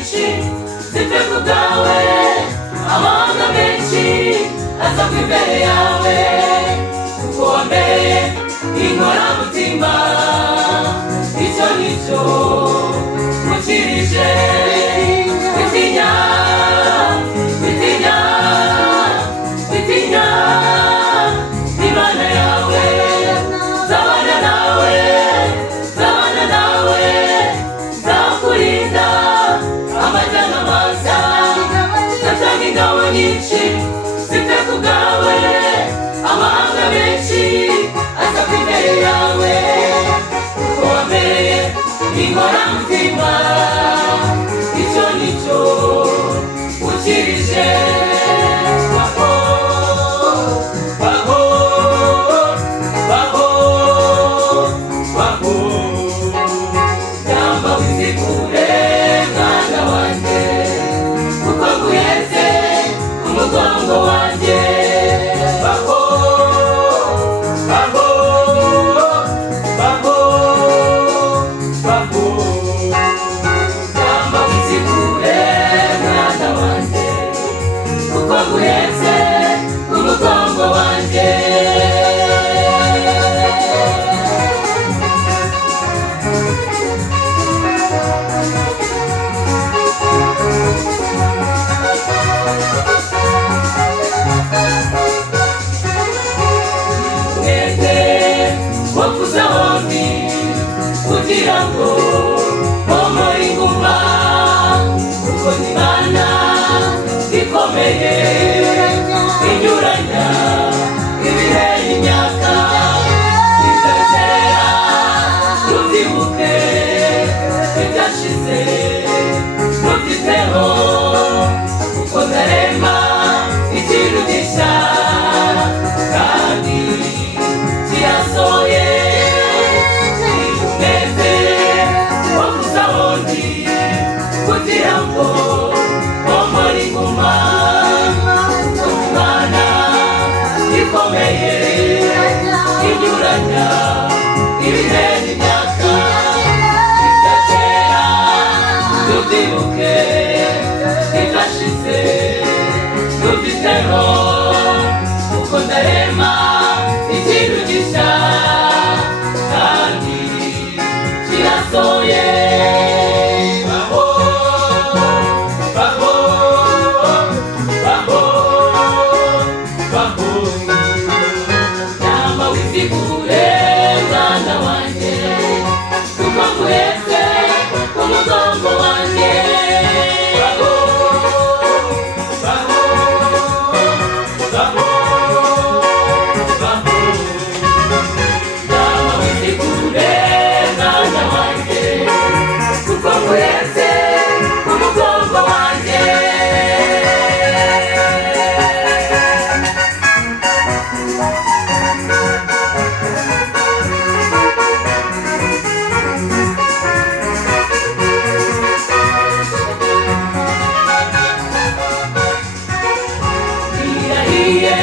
nyinshi zipfe ku bwawe, amahanga menshi azagwa imbere yawe, kuko wambereye inkoramutima, icyo nicyo mukirije. Witinya, witinya, witinya, Imana yawe zabana nawe, zabana nawe, zakurinda amajya n'amaza, zatanga ingabo nyinshi zipfe ku bwawe, amahanga menshi azagwa imbere yawe, kuko wambereye inkoramutima, icyo nicyo ukirije. Baho, baho, baho, baho, yamba wizikure mwana wanjye, kuko nguhetse ku mugongo wanjye. Baho, baho, baho, baho, yamba wizikure mwana wanjye, kuko nguhetse ku mugongo wanjye. Wakuze hombi kugira ngo mpomore inguma, kuko ni Imana ikomeye inyuranya ibihe n'imyaka, itakera tubyibuke ibyashize tubyiteho, kuko ndarema ikintu gishya kandi kirasohoye. Umwete wo kuza wundi kugira ngo mpomore inguma, Imana ikomeye inyuranya ibihe n'imyaka, itakera tubyibuke ibyashize tubyiteho, kuko ndarema ikintu gishya kandi kirasohoye. Baho, baho, baho, baho, yamba wizikure mwana wanjye, kuko nguhetse ku mugongo wanjye. Baho, baho, baho, baho, yamba wizikure mwana wanjye, kuko nguhetse ku mugongo wanjye. Irahiye